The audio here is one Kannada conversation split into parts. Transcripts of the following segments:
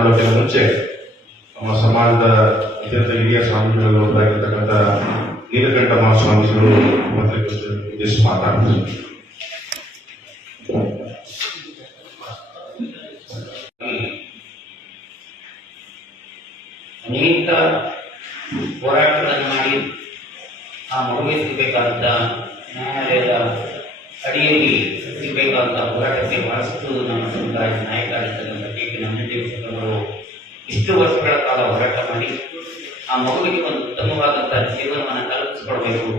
ಮಾತಾಡೋಕ್ಕಿಂತ ಮುಂಚೆ ನಮ್ಮ ಸಮಾಜದ ಅತ್ಯಂತ ಹಿರಿಯ ಸ್ವಾಮೀಜಿಗಳು ಒಂದಾಗಿರ್ತಕ್ಕಂಥ ನೀಲಕಂಠ ಮಹಾಸ್ವಾಮೀಜಿಗಳು ಉದ್ದೇಶಿಸಿ ಮಾತಾಡ್ತಾರೆ. ಅನೇಕ ಹೋರಾಟಗಳನ್ನು ಮಾಡಿ ಆ ಮಗುವಿಗೆ ಸಿಗಬೇಕಾದಂಥ ನ್ಯಾಯಾಲಯದ ಅಡಿಯಲ್ಲಿ ಸಿಗಬೇಕಾದಂಥ ಹೋರಾಟಕ್ಕೆ ಬಹಳಷ್ಟು ನಮ್ಮ ಸಮುದಾಯದ ನಾಯಕರಾಗಿರ್ತಕ್ಕಂಥ ಕೆ.ಪಿ. ನಂಜುಂಡೇಗೌಡರು ಇಷ್ಟು ವರ್ಷಗಳ ಕಾಲ ಹೋರಾಟ ಮಾಡಿ ಆ ಮಗುವಿಗೆ ಒಂದು ಉತ್ತಮವಾದಂಥ ಜೀವನವನ್ನು ಕಲ್ಪಿಸಿಕೊಡ್ಬೇಕು.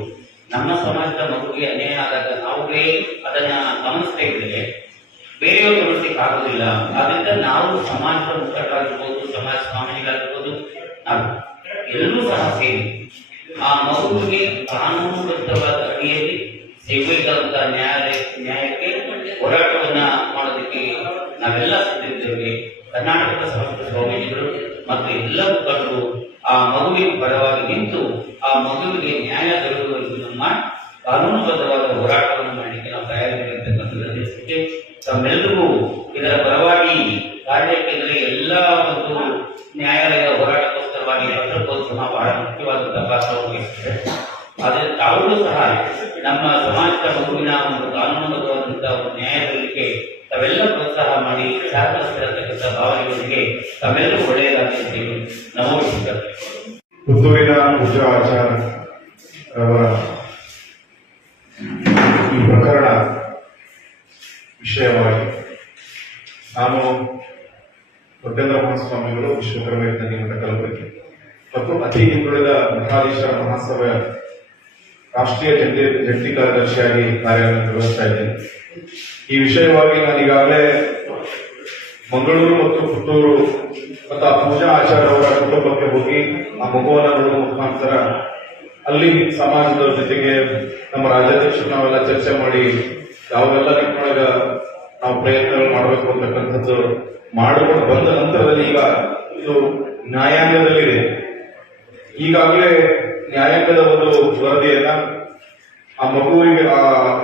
ನಮ್ಮ ಸಮಾಜದ ಮಗುವಿಗೆ ಅನ್ಯಾಯ ಆದಾಗ ನಾವುಗಳೇ ಅದನ್ನ ಗಮನಿಸ್ತಾ ಇದ್ರೆ ಬೇರೆಯವರು ಗಮನಿಸಲಿಕ್ಕೆ ಆಗೋದಿಲ್ಲ. ಆದ್ರಿಂದ ನಾವು ಸಮಾಜದ ಮುಖಂಡರಾಗಿರ್ಬೋದು, ಸಮಾಜ ಸ್ವಾಮೀಜಿಗಳಾಗಿರ್ಬೋದು, ನಾವು ಎಲ್ಲರೂ ಸಹ ಸೇರಿ ಆ ಮಗುವಿಗೆ ಕಾನೂನುಬದ್ಧವಾದ ಅಡಿಯಲ್ಲಿ ಸಿಗಬೇಕಾದಂತ ನ್ಯಾಯಕ್ಕೆ ಹೋರಾಟವನ್ನ ಮಾಡೋದಕ್ಕೆ ನಾವೆಲ್ಲ ಸಿದ್ಧಿದ್ದೇವೆ. ಕರ್ನಾಟಕದ ಸಮಸ್ತ ಸ್ವಾಮೀಜಿಗಳು ಮತ್ತು ಎಲ್ಲ ಮುಖಂಡರು ಆ ಮಗುವಿನ ಪರವಾಗಿ ನಿಂತು ಆ ಮಗುವಿಗೆ ನ್ಯಾಯ ದೊರೆಯುವವರೆಗೂ ನಮ್ಮ ಕಾನೂನುಬದ್ಧವಾದ ಹೋರಾಟವನ್ನು ಮಾಡಲಿಕ್ಕೆ ನಾವು ತಯಾರಿಸಿರ್ತಕ್ಕಂಥದ್ದು. ತಮ್ಮೆಲ್ಲರಿಗೂ ಇದರ ಪರವಾಗಿ ಕಾರ್ಯಕ್ಕೆಂದರೆ ಎಲ್ಲ ಒಂದು ನ್ಯಾಯಾಲಯದ ಹೋರಾಟಕ್ಕೋಸ್ಕರವಾಗಿ ಪತ್ರಿಕೋತ್ಸವ ಬಹಳ ಮುಖ್ಯವಾದಂತಹ ಪಾತ್ರ ವಹಿಸುತ್ತದೆ. ಆದರೆ ತಾವು ಸಹ ನಮ್ಮ ಸಮಾಜದ ಮಗುವಿನ ಒಂದು ಕಾನೂನುಬದ್ಧವಾದಂತಹ ಒಂದು ನ್ಯಾಯ ದೊರಕಲಿಕ್ಕೆ ತಾವೆಲ್ಲ ಪ್ರೋತ್ಸಾಹ ಮಾಡಿ ಸಹಕರಿಸಿರತಕ್ಕಂಥ ಭಾವನೆಗಳಿಗೆ ತಾವೆಲ್ಲರೂ ಒಳ್ಳೆಯದಾಗಿ ನಮೋದಿಸುತ್ತಾರೆ. ಪುತ್ತೂರಿನ ಪೂಜಾ ಆಚಾರ್ಯ ಅವರ ಈ ಪ್ರಕರಣ ವಿಷಯವಾಗಿ ನಾನು ದೊಡ್ಡೇಂದ್ರ ಮಹಾಸ್ವಾಮಿಗಳು ವಿಶ್ವಕರ್ಮ ಯಜ್ಞ ಮಠ ಕಲಬುರಗಿ ಮತ್ತು ಅತಿ ಹಿಂದುಳಿದ ಮಠಾಧೀಶರ ಮಹಾಸಭೆಯ ರಾಷ್ಟ್ರೀಯ ಜಂಟಿ ಕಾರ್ಯದರ್ಶಿಯಾಗಿ ಕಾರ್ಯನಿರ್ವಹಿಸ್ತಾ ಇದ್ದೇನೆ. ಈ ವಿಷಯವಾಗಿ ನಾನು ಈಗಾಗಲೇ ಮಂಗಳೂರು ಮತ್ತು ಪುತ್ತೂರು ಮತ್ತು ಆ ಪೂಜಾ ಆಚಾರ್ಯ ಅವರ ಕುಟುಂಬಕ್ಕೆ ಹೋಗಿ ಆ ಮಗುವನ್ನು ನೋಡುವ ಮುಖಾಂತರ ಅಲ್ಲಿ ಸಮಾಜದವ್ರ ಜೊತೆಗೆ ನಮ್ಮ ರಾಜ್ಯಾಧ್ಯಕ್ಷರು ನಾವೆಲ್ಲ ಚರ್ಚೆ ಮಾಡಿ ಯಾವೆಲ್ಲ ನಿಟ್ಟಿನೊಳಗ ನಾವು ಪ್ರಯತ್ನಗಳು ಮಾಡಬೇಕು ಅಂತಕ್ಕಂಥದ್ದು ಮಾಡಿಕೊಂಡು ಬಂದ ನಂತರದಲ್ಲಿ ಈಗ ಇದು ನ್ಯಾಯಾಂಗದಲ್ಲಿದೆ. ಈಗಾಗಲೇ ನ್ಯಾಯಾಂಗದ ಒಂದು ವರದಿಯನ್ನ ಆ ಮಗುವಿಗೆ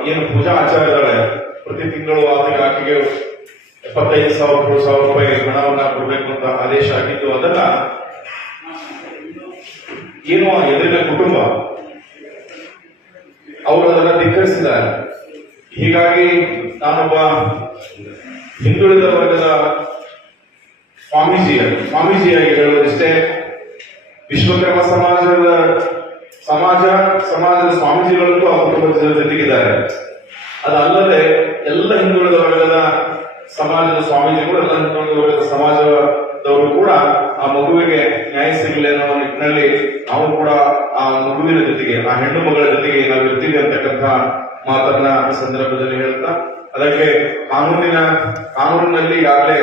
ಏನು ಪೂಜಾ ಆಚಾರ್ಯಗಳೇ ಪ್ರತಿ ತಿಂಗಳು ಆಕೆಗೆ 75,000 ರೂಪಾಯಿ ಹಣವನ್ನ ಕೊಡಬೇಕು ಅಂತ ಆದೇಶ ಆಗಿದ್ದು, ಅದನ್ನ ಏನು ಎದುರಿನ ಕುಟುಂಬ ಅವರು ಅದನ್ನ ಧಿಕ್ಕರಿಸಿದ್ದಾರೆ. ಹೀಗಾಗಿ ನಾನೊಬ್ಬ ಹಿಂದುಳಿದ ವರ್ಗದ ಸ್ವಾಮೀಜಿಯಾಗಿ ಹೇಳುವುದಿಷ್ಟೇ, ವಿಶ್ವಕರ್ಮ ಸಮಾಜದ ಸ್ವಾಮೀಜಿಗಳಂತೂ ಆ ಕುಟುಂಬದ ಜೊತೆಗಿದ್ದಾರೆ. ಅದಲ್ಲದೆ ಎಲ್ಲ ಹಿಂದುಳಿದ ವರ್ಗದ ಸಮಾಜದ ಸ್ವಾಮೀಜಿಗಳು, ಎಲ್ಲ ಹಿಂದುಳಿದ ವರ್ಗದ ಸಮಾಜದವರು ಕೂಡ ಆ ಮಗುವಿಗೆ ನ್ಯಾಯ ಸಿಗಲಿ ಅನ್ನೋ ನಿಟ್ಟಿನಲ್ಲಿ ನಾವು ಕೂಡ ಆ ಮಗುವಿನ ಜೊತೆಗೆ, ಆ ಹೆಣ್ಣು ಮಗಳ ಜೊತೆಗೆ ನಾವು ಇರ್ತೀವಿ ಅಂತಕ್ಕಂಥ ಮಾತನ್ನ ಸಂದರ್ಭದಲ್ಲಿ ಹೇಳ್ತಾ, ಅದಕ್ಕೆ ಕಾನೂನಿನಲ್ಲಿ ಈಗಾಗಲೇ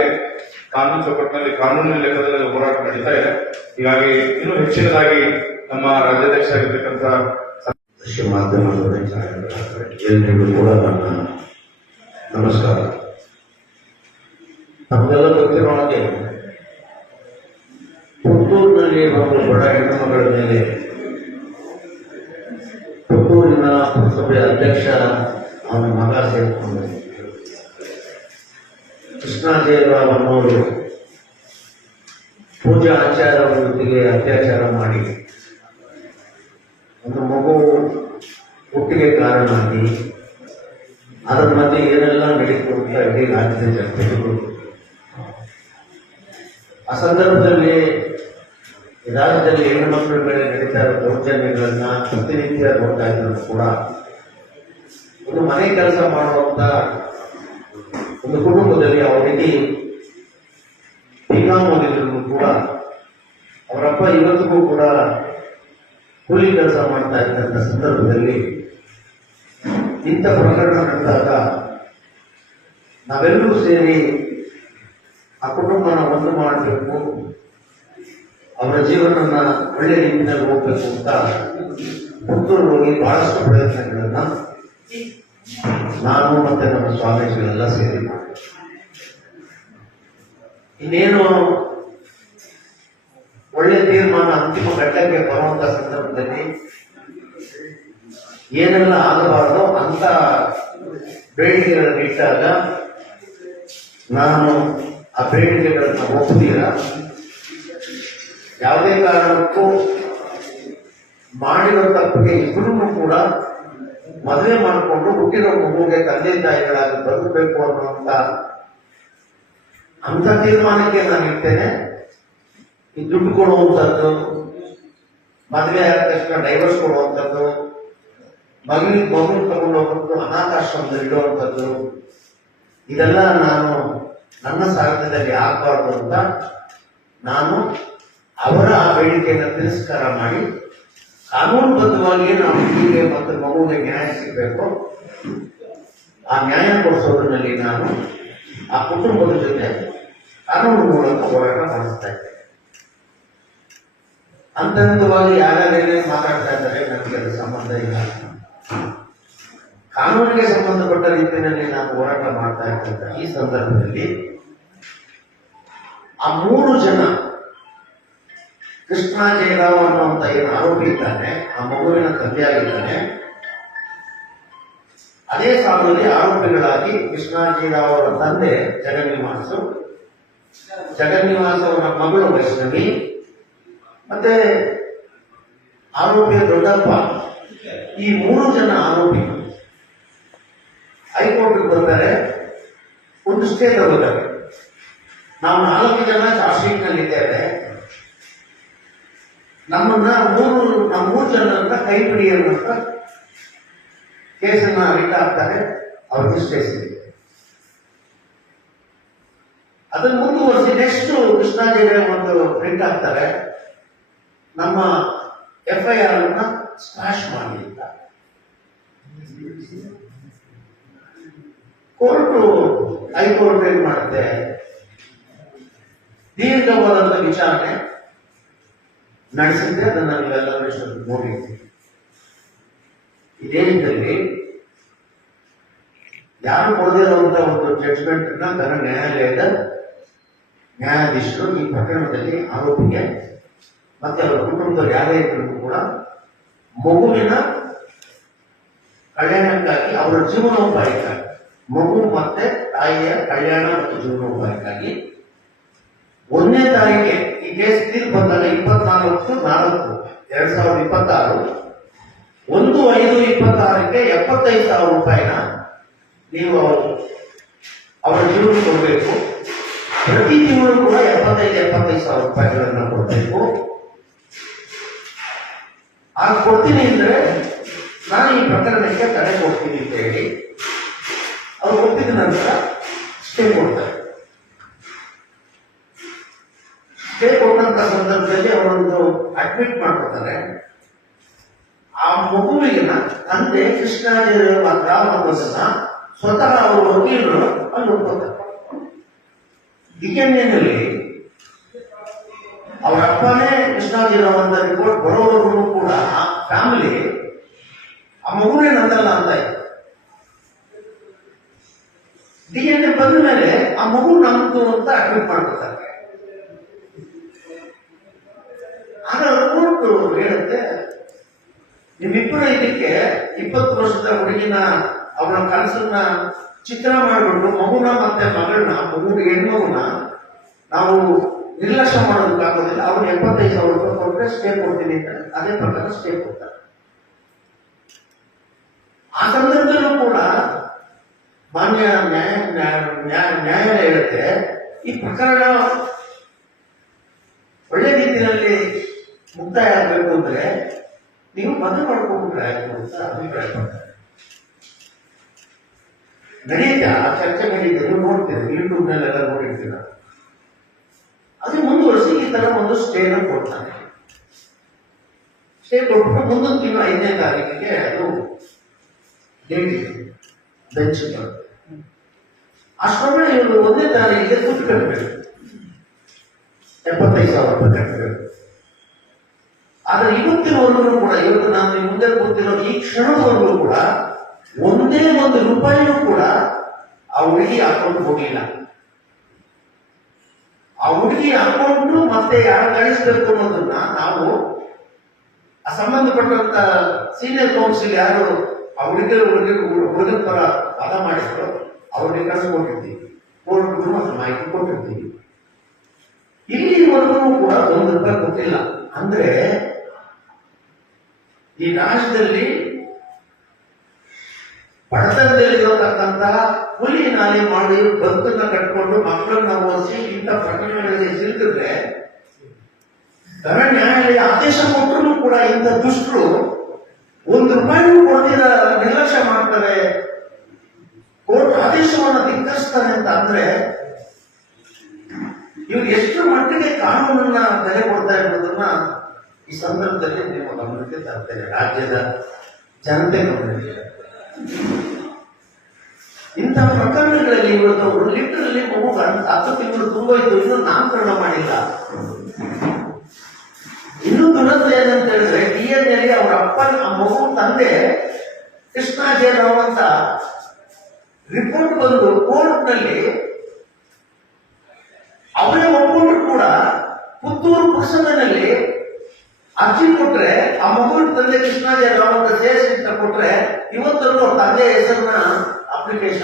ಕಾನೂನು ಚೌಕಟ್ಟಿನಲ್ಲಿ ಕಾನೂನಿನ ಲೆಕ್ಕದಲ್ಲಿ ಹೋರಾಟ ನಡೀತಾ ಇದೆ. ಹೀಗಾಗಿ ಇನ್ನೂ ಹೆಚ್ಚಿನದಾಗಿ ನಮ್ಮ ರಾಜ್ಯಾಧ್ಯಕ್ಷ ಆಗಿರ್ತಕ್ಕಂಥ ಮಾಧ್ಯಮದ ಎಲ್ಲರಿಗೂ ಕೂಡ ನನ್ನ ನಮಸ್ಕಾರ. ನಮಗೆಲ್ಲ ಗೊತ್ತಿರೋ ಹಾಗೆ ಪುತ್ತೂರಿನಲ್ಲಿ ಒಂದು ಬಡ ಹೆಣ್ಣು ಮಗಳ ಮೇಲೆ ಪುತ್ತೂರಿನ ಪುರಸಭೆಯ ಅಧ್ಯಕ್ಷ ಅವನ ಮಗ ಸೇರಿಕೊಂಡು ಕೃಷ್ಣಾಜಯರಾವ್ ಅನ್ನೋರು ಪೂಜಾ ಆಚಾರ್ಯ ಅವರ ಜೊತೆಗೆ ಅತ್ಯಾಚಾರ ಮಾಡಿ ಒಂದು ಮಗು ಹುಟ್ಟಿಗೆ ಕಾರಣ ಆಗಿ ಅದರ ಮಧ್ಯೆ ಏನೆಲ್ಲ ನಡೀತು ಅಂತ ಇಡೀ ರಾಜ್ಯದ ಚರ್ಚೆಗಳು. ಆ ಸಂದರ್ಭದಲ್ಲಿ ರಾಜ್ಯದಲ್ಲಿ ಹೆಣ್ಣು ಮಕ್ಕಳ ಮೇಲೆ ನಡೀತಾ ಇರೋ ದೌರ್ಜನ್ಯಗಳನ್ನ ಪ್ರತಿನಿತ್ಯ ನೋಡ್ತಾ ಇದ್ರು ಕೂಡ ಒಂದು ಮನೆ ಕೆಲಸ ಮಾಡುವಂತ ಒಂದು ಕುಟುಂಬದಲ್ಲಿ ಅವರಿಗೆ ಬೀಗಾಮ್ ಓದಿದ್ರು ಕೂಡ ಅವರಪ್ಪ ಇವತ್ತಿಗೂ ಕೂಡ ಕೂಲಿ ಕೆಲಸ ಮಾಡ್ತಾ ಇದ್ದಂಥ ಸಂದರ್ಭದಲ್ಲಿ ಇಂಥ ಪ್ರಕರಣ ನಡೆದಾಗ ನಾವೆಲ್ಲರೂ ಸೇರಿ ಆ ಕುಟುಂಬನ ಒಂದು ಮಾಡಬೇಕು, ಅವರ ಜೀವನನ ಒಳ್ಳೆ ರೀತಿಯಲ್ಲಿ ಹೋಗ್ಬೇಕು ಅಂತ ಪುತ್ತೂರು ಹೋಗಿ ಬಹಳಷ್ಟು ಪ್ರಯತ್ನಗಳನ್ನ ನಾನು ಮತ್ತೆ ನಮ್ಮ ಸ್ವಾಮೀಜಿಗಳೆಲ್ಲ ಸೇರಿ ಇನ್ನೇನು ಒಳ್ಳೆ ತೀರ್ಮಾನ ಅಂತಿಮ ಘಟ್ಟಕ್ಕೆ ಬರುವಂತ ಸಂದರ್ಭದಲ್ಲಿ ಏನೆಲ್ಲ ಆಗಬಾರದು ಅಂತ ಬೇಡಿಕೆಗಳನ್ನು ಇಟ್ಟಾಗ ನಾನು ಆ ಬೇಡಿಕೆಗಳನ್ನ ಒಪ್ಪುತ್ತೀರ? ಯಾವುದೇ ಕಾರಣಕ್ಕೂ ಮಾಡಿರೋ ತಪ್ಪಿಗೆ ಇಬ್ಬರೂ ಕೂಡ ಮದುವೆ ಮಾಡಿಕೊಂಡು ಹುಟ್ಟಿರೋ ಮಗುವಿಗೆ ತಂದೆ ತಾಯಿಗಳಾಗಿ ಬದುಕಬೇಕು ಅನ್ನುವಂತ ಅಂತ ತೀರ್ಮಾನಕ್ಕೆ ನಾನು ಇರ್ತೇನೆ. ಈ ದುಡ್ಡು ಕೊಡುವಂಥದ್ದು, ಮದುವೆ ಆದ ತಕ್ಷಣ ಡೈವರ್ಸ್ ಕೊಡುವಂಥದ್ದು, ಮಗುವಿನ ತಗೊಂಡು ಹೋಗ್ಬಿಟ್ಟು ಅನಾಥಾಶ್ರಮದಲ್ಲಿ ಇಡುವಂಥದ್ದು, ಇದೆಲ್ಲ ನಾನು ನನ್ನ ಸಾರಥ್ಯದಲ್ಲಿ ಆಗಬಾರ್ದು ಅಂತ ನಾನು ಅವರ ಆ ಬೇಡಿಕೆಯನ್ನು ತಿರಸ್ಕಾರ ಮಾಡಿ ಕಾನೂನುಬದ್ಧವಾಗಿ ನಾವು ಹೀಗೆ ಮತ್ತು ಮಗುವಿಗೆ ನ್ಯಾಯ ಸಿಗಬೇಕು, ಆ ನ್ಯಾಯ ಕೊಡಿಸೋದ್ರಲ್ಲಿ ನಾನು ಆ ಕುಟುಂಬದ ಜೊತೆ ಕಾನೂನು ಮೂಲಕ ಹೋರಾಟ ಮಾಡಿಸ್ತಾ ಇದ್ದೇನೆ. ಅಂತಂತವಾಗಿ ಯಾರ್ಯಾರೇನೇ ಮಾತಾಡ್ತಾ ಇದ್ದಾರೆ, ನನಗೆ ಅದು ಸಂಬಂಧ ಇಲ್ಲ. ಕಾನೂನಿಗೆ ಸಂಬಂಧಪಟ್ಟ ರೀತಿಯಲ್ಲಿ ನಾವು ಹೋರಾಟ ಮಾಡ್ತಾ ಇದ್ದಂತ ಈ ಸಂದರ್ಭದಲ್ಲಿ ಆ 3 ಜನ ಕೃಷ್ಣ ಜಯರಾವ್ ಅನ್ನುವಂತ ಏನು ಆರೋಪಿ ಇದ್ದಾನೆ, ಆ ಮಗುವಿನ ತಂದೆಯಾಗಿದ್ದಾನೆ, ಅದೇ ಸಾಲದಲ್ಲಿ ಆರೋಪಿಗಳಾಗಿ ಕೃಷ್ಣ ಜಯರಾವ್ ಅವರ ತಂದೆ ಜಗನ್ನಿವಾಸ್ ಅವರ ಮಗಳು ವೈಷ್ಣವಿ, ಮತ್ತೆ ಆರೋಪಿಯ ದೊಡ್ಡಪ್ಪ, ಈ 3 ಜನ ಆರೋಪಿಗಳು ಹೈಕೋರ್ಟ್ಗೆ ಬರ್ತಾರೆ, ಒಂದು ಸ್ಟೇ ತಗೋತಾರೆ. ನಾವು 4 ಜನ ಚಾರ್ಜ್ ಶೀಟ್ ನಲ್ಲಿ ಇದ್ದೇವೆ, ನಮ್ಮನ್ನ 3 ಜನರನ್ನ ಕೈ ಬಿಡಿ ಅನ್ನೋಂತ ಕೇಸನ್ನ ರಿಟ್ ಹಾಕ್ತಾರೆ. ಅವ್ರಿಗೆ ಸ್ಟೇ ಸಿಗುತ್ತೆ. ಅದನ್ನು ಮುಂದುವರಿಸಿ ನೆಕ್ಸ್ಟ್ ಕೃಷ್ಣಾಜಿಗೆ ಒಂದು ಪ್ರಿಂಟ್ ಹಾಕ್ತಾರೆ, ನಮ್ಮ FIR ಅನ್ನ ಸ್ಮ್ಯಾಶ್ ಮಾಡಿ ಅಂತ. ಹೈಕೋರ್ಟ್ ಏನ್ ಮಾಡುತ್ತೆ, ದೀರ್ಘವಾದಂತ ವಿಚಾರಣೆ ನಡೆಸಿದ್ರೆ ಅದನ್ನ ನೀವೆಲ್ಲರೂ ಇಷ್ಟೊಂದು ನೋಡಿದ್ದೀವಿ. ಇದೇನಿದ್ದಲ್ಲಿ ಯಾರು ಕೊಡದಿರುವಂತ ಒಂದು ಜಡ್ಜ್ಮೆಂಟ್ ಅನ್ನ ನ್ಯಾಯಾಲಯದ ನ್ಯಾಯಾಧೀಶರು ಈ ಪ್ರಕರಣದಲ್ಲಿ ಆರೋಪಿಗೆ ಮತ್ತೆ ಅವರ ಕುಟುಂಬದ ಯಾರೇ ಇದ್ರೂ ಕೂಡ ಮಗುವಿನ ಕಲ್ಯಾಣಕ್ಕಾಗಿ, ಅವರ ಜೀವನೋಪಾಯಕ್ಕಾಗಿ, ಮಗು ಮತ್ತೆ ತಾಯಿಯ ಕಲ್ಯಾಣ ಮತ್ತು ಜೀವನೋಪಾಯಕ್ಕಾಗಿ 1ನೇ ತಾರೀಕಿಗೆ ಈ ಕೇಸ್ ತೀರ್ಪು ಬಂದಾಗ 24/4/2026 1/5/26ಕ್ಕೆ 75,000 ರೂಪಾಯಿನ ನೀವು ಅವರ ಜೀವನ ಕೊಡಬೇಕು. ಪ್ರತಿ ತಿಂಗಳು ಕೂಡ 75,000 ರೂಪಾಯಿಗಳನ್ನ ಕೊಡಬೇಕು. ಆಗ ಕೊಡ್ತೀನಿ ಅಂದ್ರೆ ನಾನು ಈ ಪ್ರಕರಣಕ್ಕೆ ತಡೆ ಕೊಡ್ತೀನಿ ಅಂತ ಹೇಳಿ ಅವ್ರು ಕೊಟ್ಟಿದ ನಂತರ ಸ್ಟೇ ಕೊಡ್ತಾರೆ. ಸ್ಟೇ ಕೊಟ್ಟಂತ ಸಂದರ್ಭದಲ್ಲಿ ಅವರೊಂದು ಅಡ್ಮಿಟ್ ಮಾಡ್ಕೊತಾರೆ. ಆ ಮಗುವಿನ ತಂದೆ ಕೃಷ್ಣಾಜಿರಾವ್ ಮಾತ್ರ ಅನ್ನೋದನ್ನ ಸ್ವತಃ ಅವರು ವಕೀಲರು ಅಲ್ಲಿ ಒಪ್ಕೋತಾರೆ. ಡಿಎನ್ಎನಲ್ಲಿ ಅವರ ಅಪ್ಪನೇ ಕೃಷ್ಣಾಜಿರಾವ್ ಅಂತ ರಿಪೋರ್ಟ್ ಬರೋವರೆಗೂ ಕೂಡ ಆ ಫ್ಯಾಮಿಲಿ ಆ ಮಗುನೇ ನಂದಲ್ಲ ಅಂತ ಇತ್ತು. DNA ಬಂದ ಮೇಲೆ ಆ ಮಗು ನಮ್ದು ಅಂತ ಅಡ್ಮಿಟ್ ಮಾಡ್ಕೊತಾರೆ. ಆಗ ಕೋರ್ಟ್ ಹೇಳುತ್ತೆ, ನಿಮ್ಮಿಬ್ಬರು ಇದಕ್ಕೆ 20 ವರ್ಷದ ಹುಡುಗಿನ ಅವಳ ಕನಸನ್ನ ಚಿತ್ರ ಮಾಡಿಬಿಟ್ಟು ಮಗುನ ಮತ್ತೆ ಮಗಳನ್ನ, ಹೆಣ್ಮಗುನ ನಾವು ನಿರ್ಲಕ್ಷ್ಯ ಮಾಡೋದಕ್ಕಾಗೋದಿಲ್ಲ. ಅವ್ರು 75,000 ರೂಪಾಯಿ ಕೊಟ್ಟರೆ ಸ್ಟೇ ಕೊಡ್ತೀನಿ ಅಂತ ಅದೇ ಪ್ರಕಾರ ಸ್ಟೇ ಕೊಡ್ತಾರೆ. ಆ ಸಂದರ್ಭದಲ್ಲೂ ಕೂಡ ಮಾನ್ಯ ನ್ಯಾಯಾಲಯ ಹೇಳುತ್ತೆ, ಈ ಪ್ರಕರಣ ಒಳ್ಳೆ ರೀತಿಯಲ್ಲಿ ಮುಕ್ತಾಯ ಆಗಬೇಕು ಅಂದ್ರೆ ನೀವು ಮದುವೆ ಮಾಡ್ಕೊಂಡ್ರೆ ಆಯ್ತು ಅಂತ ಅಭಿಪ್ರಾಯ ಪಡ್ತಾರೆ. ನಡೆಯುತ್ತೆ, ಆ ಚರ್ಚೆ ನಡೀತೆ, ನೀವು ನೋಡ್ತೀರಿ, ಯೂಟ್ಯೂಬ್ನಲ್ಲೆಲ್ಲ ನೋಡಿರ್ತೀರ. ಅದು ಮುಂದುವರಿಸಿ ಈ ತರ ಒಂದು ಸ್ಟೇನ ಕೊಡ್ತಾನೆ. ಸ್ಟೇ ಕೊಟ್ಬಿಟ್ಟು ಮುಂದೊಂದು ತಿಂಗಳು 5ನೇ ತಾರೀಕಿಗೆ ಅದು ಡೇಟ್ ಬೆಂಚ್ ಬರುತ್ತೆ. ಅಷ್ಟೊಂದು ಇವರು 1ನೇ ತಾರೀಕಿಗೆ ದುಡ್ಡು ಕಟ್ಟಬೇಕು, 75,000 ರೂಪಾಯಿ ಕಟ್ಟಬೇಕು. ಆದ್ರೆ ಇವತ್ತಿನವರೆಗೂ ಕೂಡ, ಇವತ್ತು ನಾನು ಮುಂದೆ ಕೂತಿರೋ ಈ ಕ್ಷಣದವರೆಗೂ ಕೂಡ ಒಂದೇ ಒಂದು ರೂಪಾಯಿನೂ ಕೂಡ ಆ ಹುಡುಗಿ ಅಕೌಂಟ್ ಹೋಗಿಲ್ಲ. ಆ ಹುಡುಗಿ ಅಕೌಂಟ್ ಮತ್ತೆ ಯಾರು ಗಳಿಸಬೇಕು ಅನ್ನೋದನ್ನ ನಾವು ಆ ಸಂಬಂಧಪಟ್ಟಂತ ಸೀನಿಯರ್ ಕೌನ್ಸಿಲ್ ಯಾರು ಆ ಹುಡುಗನ ಪರ ವಾದ ಮಾಡಿದ್ರು ಅವ್ರಿಗೆ ಕಳಿಸ್ಕೊಟ್ಟಿದ್ದೀವಿ. ಕೋರ್ಟ್ಗೂ ಅದನ್ನ ಮಾಹಿತಿ ಕೊಟ್ಟಿರ್ತೀವಿ. ಇಲ್ಲಿವರೆಗೂ ಕೂಡ ₹1 ಕೊಟ್ಟಿಲ್ಲ. ಅಂದ್ರೆ ಈ ರಾಜ್ಯದಲ್ಲಿ ಬಡತನದಲ್ಲಿರತಕ್ಕಂತಹ ಕೂಲಿ ನಾಲಿ ಮಾಡಿ ಬದುಕನ್ನ ಕಟ್ಕೊಂಡು ಮಕ್ಕಳನ್ನ ಓದಿಸಿ ಇಂಥ ಪ್ರಕರಣಗಳಲ್ಲಿ ಸಿಲುಕಿದ್ರೆ ದರ ನ್ಯಾಯಾಲಯ ಆದೇಶ ಕೊಟ್ಟರು ಕೂಡ ಇಂಥ ದುಷ್ಟರು ₹1 ಕೊಡದಿರ ನಿರ್ಲಕ್ಷ್ಯ ಮಾಡ್ತಾರೆ, ಕೋರ್ಟ್ ಆದೇಶವನ್ನು ಧಿಕ್ಕರಿಸ್ತಾರೆ ಅಂತ ಅಂದ್ರೆ ಇವ್ರು ಎಷ್ಟು ಮಟ್ಟಿಗೆ ಕಾನೂನನ್ನ ಬೆಲೆ ಕೊಡ್ತಾ ಇರೋದನ್ನ ಈ ಸಂದರ್ಭದಲ್ಲಿ ನೀವು ಗಮನಕ್ಕೆ ತರ್ತೇನೆ. ರಾಜ್ಯದ ಜನತೆ ಗಮನಕ್ಕೆ ಇಂಥ ಪ್ರಕರಣಗಳಲ್ಲಿ ಇವತ್ತು ಲಿಟರಲ್ಲಿ ಮಗು 10 ತಿಂಗಳು ತುಂಬೋಯ್ತು, ಇನ್ನೂ ನಾಮಕರಣ ಮಾಡಿಲ್ಲ. ಇನ್ನೂ ದುರಂತ ಏನಂತ ಹೇಳಿದ್ರೆ DNA ಅವರ ಅಪ್ಪನ ಆ ಮಗು ತಂದೆ ಕೃಷ್ಣ ಜೆ ರಾವ್ ಅಂತ ರಿಪೋರ್ಟ್ ಬಂದು ಕೋರ್ಟ್ನಲ್ಲಿ ಅವರೇ ಒಪ್ಪಿಕೊಂಡ್ರು ಕೂಡ ಪುತ್ತೂರು ಪುರಸಭೆಯಲ್ಲಿ ಅರ್ಜಿ ಕೊಟ್ರೆ ಆ ಮಗುವಿನ ತಂದೆ ಕೃಷ್ಣ ಜೆ ರಾವ್ ಅಂತ ಸೇರಿಸಿ ಕೊಟ್ರೆ ಇವತ್ತರೆಗೂ ಅವ್ರ ತಂದೆ ಹೆಸರನ್ನ ಅಪ್ಲಿಕೇಶನ್